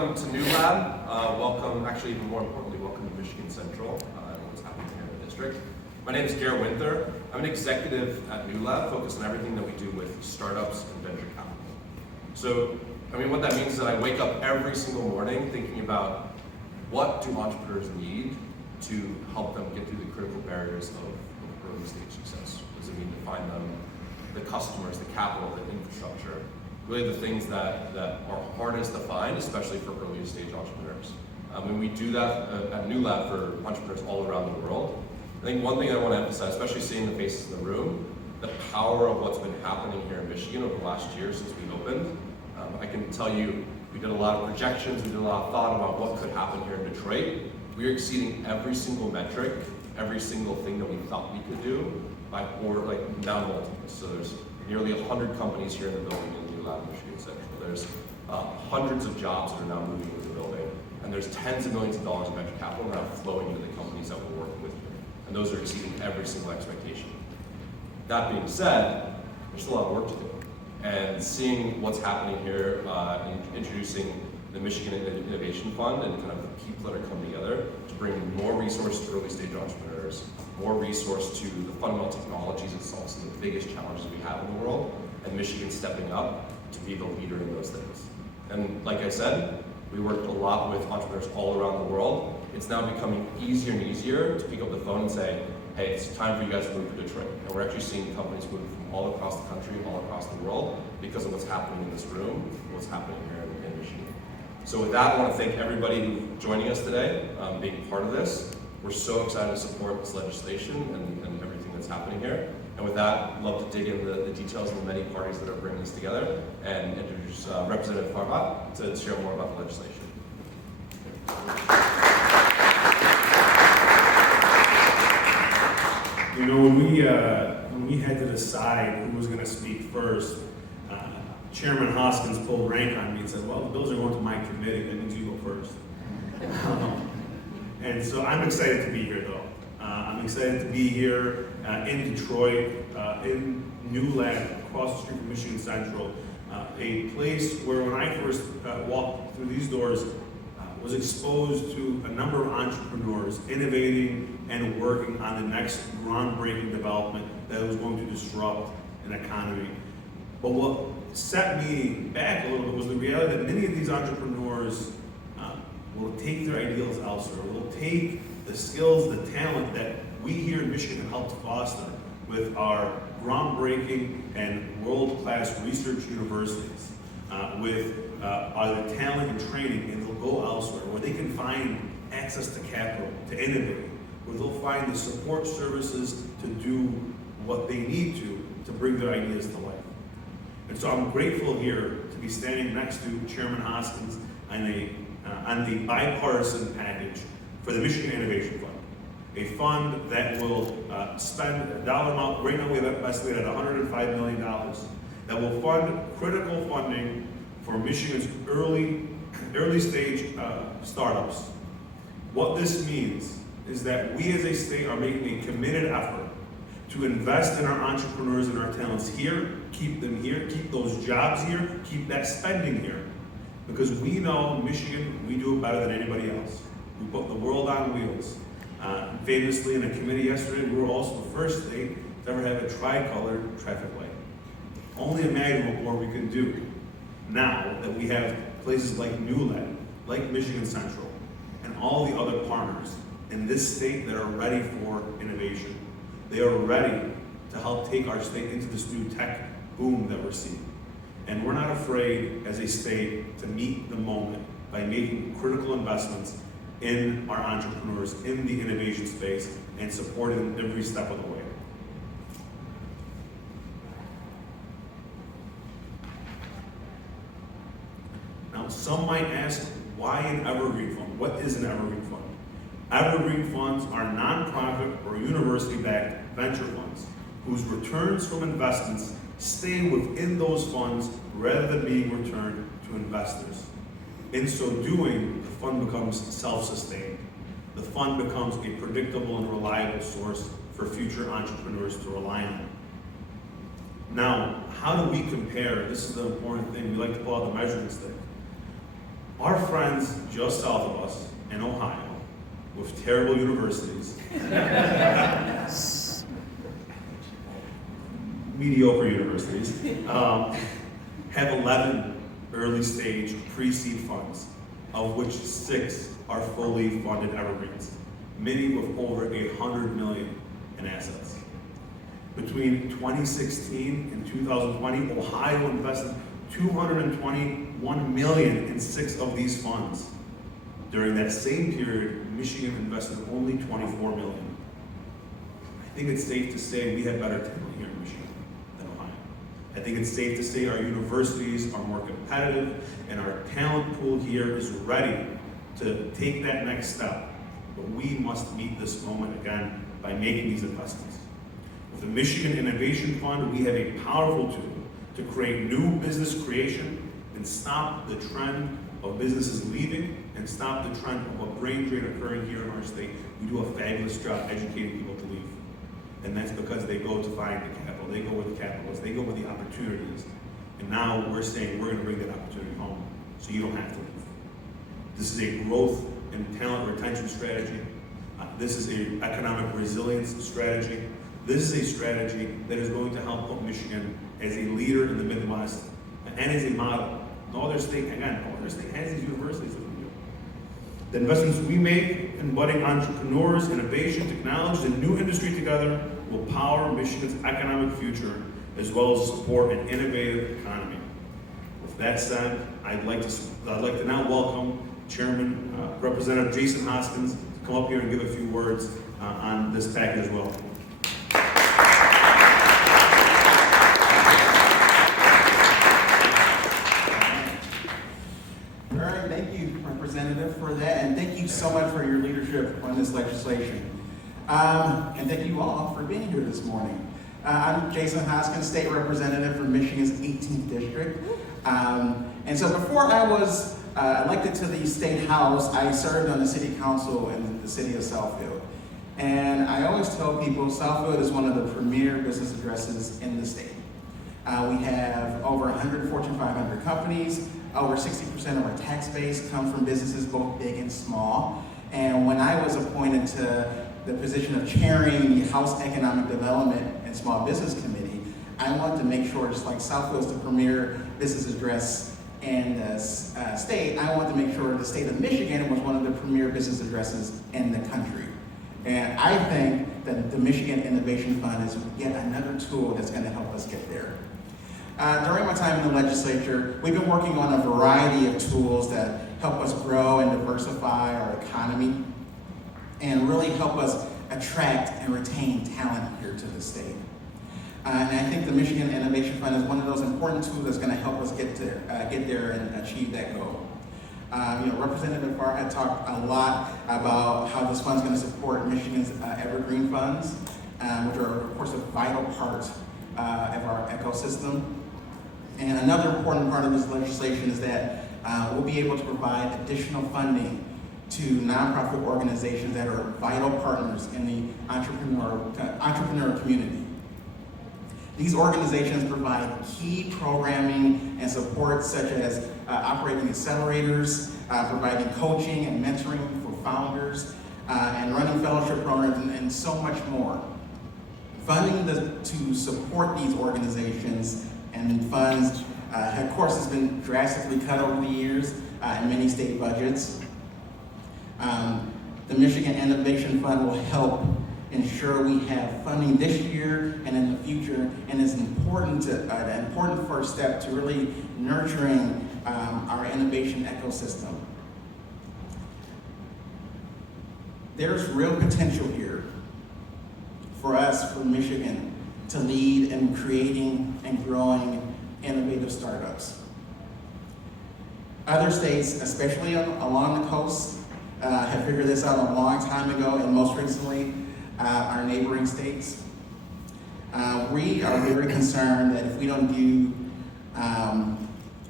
welcome to Newlab. Welcome, actually even more importantly, welcome to Michigan Central and what's happening here in the district. My name is Garrett Winther. I'm an executive at Newlab, focused on everything that we do with startups and venture capital. So, what that means is that I wake up every single morning thinking about what do entrepreneurs need to help them get through the critical barriers of early stage success. What does it mean to find them the customers, the capital, the infrastructure, really the things that are hardest to find, especially for early stage entrepreneurs. And we do that at Newlab for entrepreneurs all around the world. I think one thing I want to emphasize, especially seeing the faces in the room, the power of what's been happening here in Michigan over the last year since we opened. I can tell you, we did a lot of projections, we did a lot of thought about what could happen here in Detroit. We are exceeding every single metric, every single thing that we thought we could do, now multiples. So there's nearly 100 companies here in the building in Newlab, Michigan Central. There's hundreds of jobs that are now moving into the building. And there's tens of millions of dollars of venture capital now flowing into the companies that we're working with here. And those are exceeding every single expectation. That being said, there's still a lot of work to do. And seeing what's happening here, and introducing the Michigan Innovation Fund and kind of the people that are coming together to bring more resource to early stage entrepreneurs, more resource to the fundamental technologies that solve some of the biggest challenges we have in the world, and Michigan stepping up to be the leader in those things. And like I said, we worked a lot with entrepreneurs all around the world. It's now becoming easier and easier to pick up the phone and say, hey, it's time for you guys to move to Detroit. And we're actually seeing companies move from all across the country, all across the world, because of what's happening in this room, and what's happening here in Michigan. So with that, I want to thank everybody who's joining us today, being part of this. We're so excited to support this legislation and everything that's happening here. And with that, I'd love to dig into the details of the many parties that are bringing this together and introduce Representative Farhat to share more about the legislation. You know, when we had to decide who was going to speak first, Chairman Hoskins pulled rank on me and said, well, the bills are going to my committee, that means you go first. And so I'm excited to be here, though. I'm excited to be here in Detroit, in Newlab, across the street from Michigan Central, a place where when I first walked through these doors, was exposed to a number of entrepreneurs innovating and working on the next groundbreaking development that was going to disrupt an economy. But what set me back a little bit was the reality that many of these entrepreneurs will take their ideals elsewhere, will take the skills, the talent that we here in Michigan have helped foster with our groundbreaking and world-class research universities, with the talent and training, and they'll go elsewhere where they can find access to capital, to innovate, where they'll find the support services to do what they need to bring their ideas to life. And so I'm grateful here to be standing next to Chairman Hoskins on the bipartisan package for the Michigan Innovation Fund, a fund that will spend a dollar amount. Right now we have estimated at $105 million that will fund critical funding for Michigan's early stage startups. What this means is that we as a state are making a committed effort to invest in our entrepreneurs and our talents here, keep them here, keep those jobs here, keep that spending here. Because we know in Michigan, we do it better than anybody else. We put the world on wheels. Famously in a committee yesterday, we were also the first state to ever have a tricolored traffic light. Only imagine what more we can do now that we have places like Newlab, like Michigan Central, and all the other partners in this state that are ready for innovation. They are ready to help take our state into this new tech boom that we're seeing. And we're not afraid as a state to meet the moment by making critical investments in our entrepreneurs, in the innovation space, and supporting them every step of the way. Now, some might ask, why an evergreen fund? What is an evergreen fund? Evergreen funds are nonprofit or university-backed venture funds whose returns from investments stay within those funds rather than being returned to investors. In so doing, the fund becomes self-sustained. The fund becomes a predictable and reliable source for future entrepreneurs to rely on. Now, how do we compare? This is the important thing. We like to call it the measuring stick. Our friends just south of us in Ohio, with terrible universities, mediocre universities, have 11 early stage pre-seed funds, of which 6 are fully funded evergreens, many with over $100 million in assets. Between 2016 and 2020, Ohio invested $221 million in 6 of these funds. During that same period, Michigan invested only $24 million. I think it's safe to say we have better talent here in Michigan than Ohio. I think it's safe to say our universities are more competitive and our talent pool here is ready to take that next step. But we must meet this moment again by making these investments. With the Michigan Innovation Fund, we have a powerful tool to create new business creation and stop the trend of businesses leaving and stop the trend of a brain drain occurring here in our state. We do a fabulous job educating people to leave. And that's because they go to find the capital, they go where the capital is, they go where the opportunity is. And now we're saying we're gonna bring that opportunity home so you don't have to leave. This is a growth and talent retention strategy. This is an economic resilience strategy. This is a strategy that is going to help put Michigan as a leader in the Midwest and as a model. No other state has these universities that we do. The investments we make in budding entrepreneurs, innovation, technology, and new industry together will power Michigan's economic future as well as support an innovative economy. With that said, I'd like to now welcome Chairman Representative Jason Hoskins to come up here and give a few words on this package as well. Representative, for that, and thank you so much for your leadership on this legislation. And thank you all for being here this morning. I'm Jason Hoskins, State Representative for Michigan's 18th District. And so before I was elected to the State House, I served on the City Council in the city of Southfield. And I always tell people Southfield is one of the premier business addresses in the state. We have over 100 Fortune 500 companies. Over 60% of our tax base comes from businesses both big and small. And when I was appointed to the position of chairing the House Economic Development and Small Business Committee, I wanted to make sure, just like Southfield is the premier business address in the state, I wanted to make sure the state of Michigan was one of the premier business addresses in the country. And I think that the Michigan Innovation Fund is yet another tool that's going to help us get there. During my time in the legislature, we've been working on a variety of tools that help us grow and diversify our economy and really help us attract and retain talent here to the state. And I think the Michigan Innovation Fund is one of those important tools that's going to help us get there and achieve that goal. Representative Farhat talked a lot about how this fund is going to support Michigan's evergreen funds, which are, of course, a vital part of our ecosystem. And another important part of this legislation is that we'll be able to provide additional funding to nonprofit organizations that are vital partners in the entrepreneur community. These organizations provide key programming and support such as operating accelerators, providing coaching and mentoring for founders, and running fellowship programs, and so much more. Funding to support these organizations and funds, of course, has been drastically cut over the years in many state budgets. The Michigan Innovation Fund will help ensure we have funding this year and in the future, and is an important first step to really nurturing our innovation ecosystem. There's real potential here for us, for Michigan, to lead in creating and growing innovative startups. Other states, especially along the coast, have figured this out a long time ago, and most recently, our neighboring states. We are very concerned that if we don't do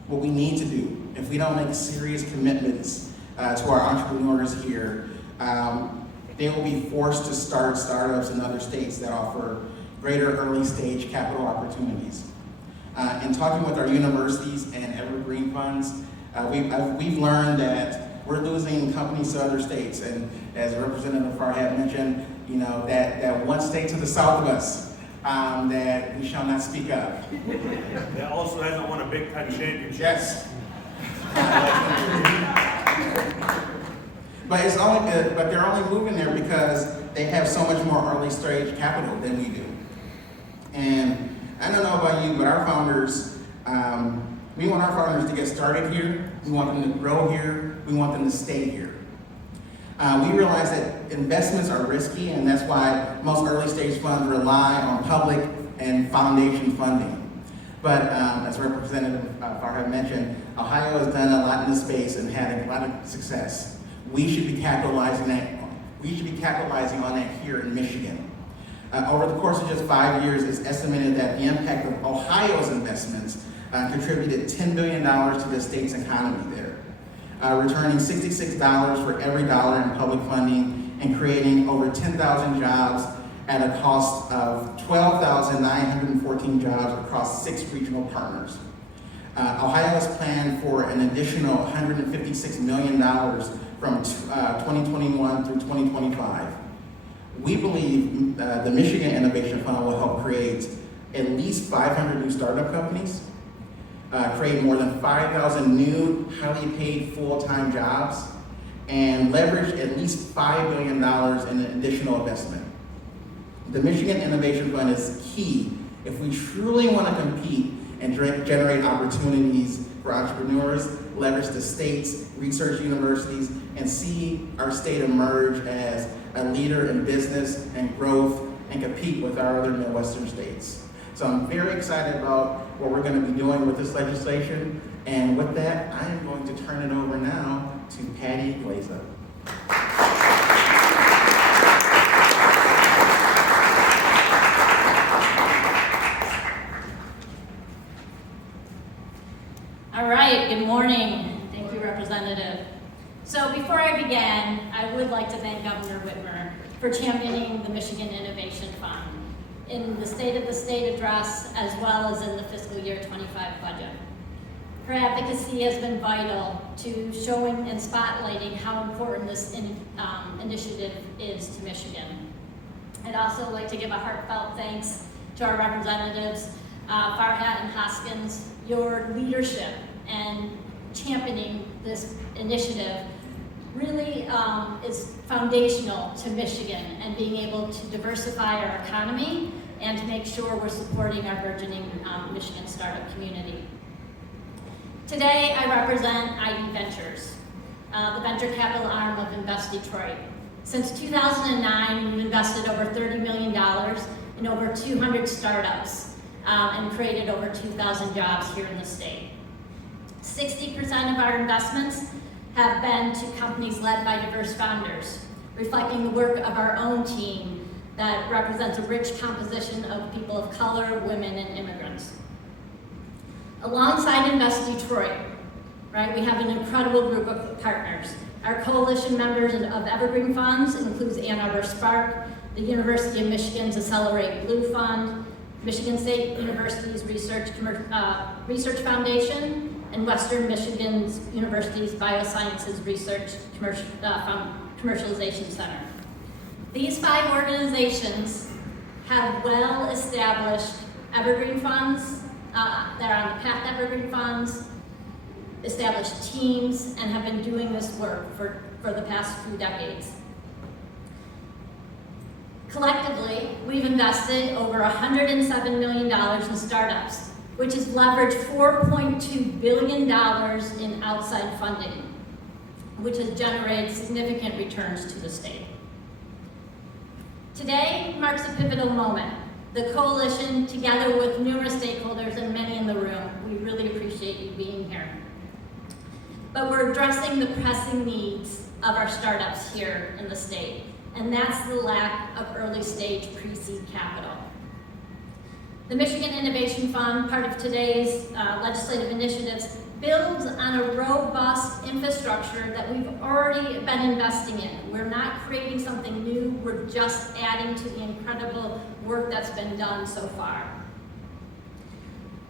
what we need to do, if we don't make serious commitments to our entrepreneurs here, they will be forced to start startups in other states that offer greater early stage capital opportunities. In talking with our universities and evergreen funds, We've learned that we're losing companies to other states, and as Representative Farhat mentioned, you know, that one state to the south of us, that we shall not speak of. That also hasn't won a Big Ten championship. Yes. But they're only moving there because they have so much more early stage capital than we do. And I don't know about you, but our founders, we want our founders to get started here. We want them to grow here. We want them to stay here. We realize that investments are risky, and that's why most early stage funds rely on public and foundation funding. But as Representative Farhat mentioned, Ohio has done a lot in this space and had a lot of success. We should be capitalizing on that here in Michigan. Over the course of just 5 years, it's estimated that the impact of Ohio's investments contributed $10 billion to the state's economy there, returning $66 for every dollar in public funding and creating over 10,000 jobs at a cost of 12,914 jobs across 6 regional partners. Ohio has planned for an additional $156 million from 2021 through 2025. We believe the Michigan Innovation Fund will help create at least 500 new startup companies, create more than 5,000 new highly paid full-time jobs, and leverage at least $5 billion in additional investment. The Michigan Innovation Fund is key if we truly want to compete and generate opportunities for entrepreneurs, leverage the state's research universities, and see our state emerge as a leader in business and growth and compete with our other Midwestern states. So I'm very excited about what we're going to be doing with this legislation. And with that, I am going to turn it over now to Patti Glaza. All right, good morning. Thank you, Representative. So before I begin, I would like to thank Governor Whitmer for championing the Michigan Innovation Fund in the State of the State address as well as in the fiscal year 25 budget. Her advocacy has been vital to showing and spotlighting how important this initiative is to Michigan. I'd also like to give a heartfelt thanks to our representatives, Farhat and Hoskins. Your leadership and championing this initiative really is foundational to Michigan and being able to diversify our economy and to make sure we're supporting our burgeoning Michigan startup community. Today, I represent ID Ventures, the venture capital arm of Invest Detroit. Since 2009, we've invested over $30 million in over 200 startups and created over 2,000 jobs here in the state. 60% of our investments have been to companies led by diverse founders, reflecting the work of our own team that represents a rich composition of people of color, women, and immigrants. Alongside Invest Detroit, right, we have an incredible group of partners. Our coalition members of Evergreen Funds includes Ann Arbor Spark, the University of Michigan's Accelerate Blue Fund, Michigan State University's Research Foundation, and Western Michigan University's Biosciences Research Commercialization Center. These 5 organizations have well-established evergreen funds, they're on the path to evergreen funds, established teams, and have been doing this work for the past few decades. Collectively, we've invested over $107 million in startups, which has leveraged $4.2 billion in outside funding, which has generated significant returns to the state. Today marks a pivotal moment. The coalition, together with numerous stakeholders and many in the room, we really appreciate you being here. But we're addressing the pressing needs of our startups here in the state, and that's the lack of early stage pre-seed capital. The Michigan Innovation Fund, part of today's legislative initiatives, builds on a robust infrastructure that we've already been investing in. We're not creating something new, we're just adding to the incredible work that's been done so far.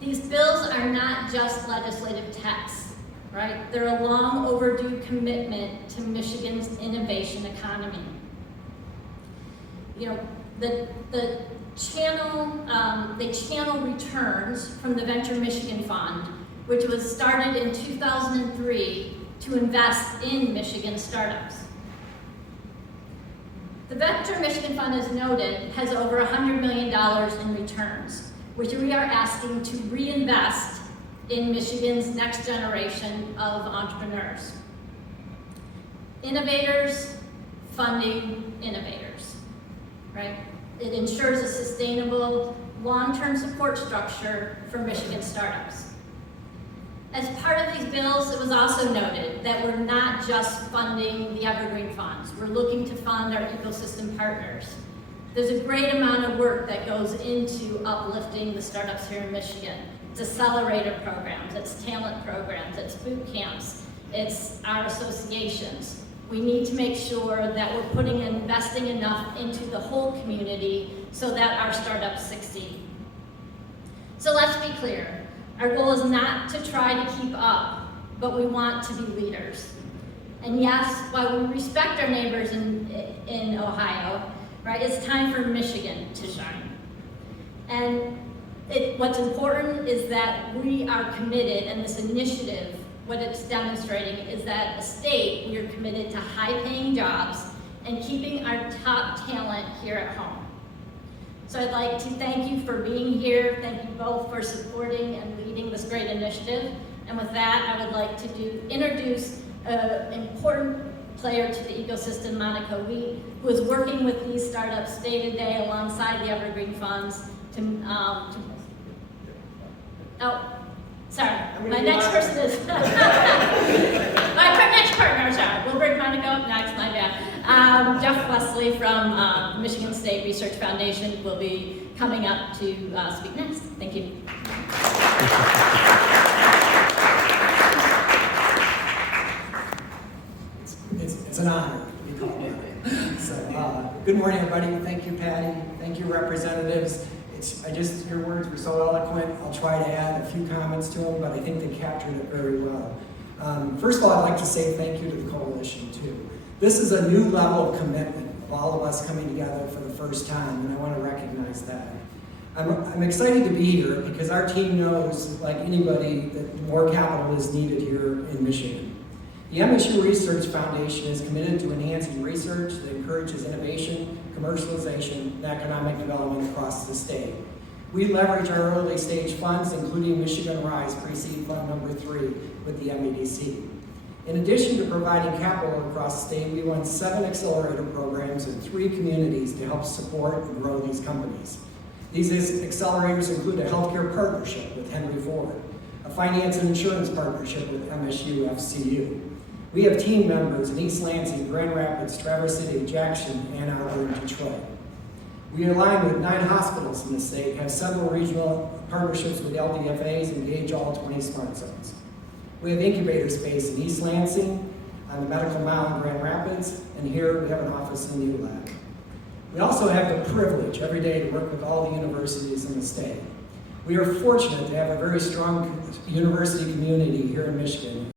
These bills are not just legislative texts. right? They're a long overdue commitment to Michigan's innovation economy. You know, they channel returns from the Venture Michigan Fund, which was started in 2003 to invest in Michigan startups. The Venture Michigan Fund, as noted, has over $100 million in returns, which we are asking to reinvest in Michigan's next generation of entrepreneurs. Innovators funding innovators, right? It ensures a sustainable, long-term support structure for Michigan startups. As part of these bills, it was also noted that we're not just funding the evergreen funds. We're looking to fund our ecosystem partners. There's a great amount of work that goes into uplifting the startups here in Michigan. It's accelerator programs, it's talent programs, it's boot camps, it's our associations. We need to make sure that we're investing enough into the whole community so that our startups succeed. So let's be clear. Our goal is not to try to keep up, but we want to be leaders. And yes, while we respect our neighbors in Ohio, right, it's time for Michigan to shine. And what's important is that we are committed, and this initiative, what it's demonstrating is that a state, we are committed to high-paying jobs and keeping our top talent here at home. So I'd like to thank you for being here. Thank you both for supporting and leading this great initiative. And with that, I would like to introduce an important player to the ecosystem, Monica Wheat, who is working with these startups day to day alongside the Evergreen Funds my next person is, my next partner, sorry. We'll bring Monica up next, my bad. Jeff Wesley from Michigan State Research Foundation will be coming up to speak next. Thank you. It's an honor to be called in. So, good morning, everybody. Thank you, Patti. Thank you, representatives. Your words were so eloquent. I'll try to add a few comments to them, but I think they captured it very well. First of all, I'd like to say thank you to the coalition, too. This is a new level of commitment of all of us coming together for the first time, and I want to recognize that. I'm excited to be here because our team knows, like anybody, that more capital is needed here in Michigan. The MSU Research Foundation is committed to enhancing research that encourages innovation, commercialization, and economic development across the state. We leverage our early stage funds, including Michigan Rise Pre-Seed Fund number 3 with the MEDC. In addition to providing capital across the state, we run 7 accelerator programs in 3 communities to help support and grow these companies. These accelerators include a healthcare partnership with Henry Ford, a finance and insurance partnership with MSU FCU. We have team members in East Lansing, Grand Rapids, Traverse City, Jackson, Ann Arbor, and Detroit. We align with 9 hospitals in the state, have several regional partnerships with LDFAs, and engage all 20 smart zones. We have incubator space in East Lansing, on the Medical Mile in Grand Rapids, and here we have an office in Newlab. We also have the privilege every day to work with all the universities in the state. We are fortunate to have a very strong university community here in Michigan.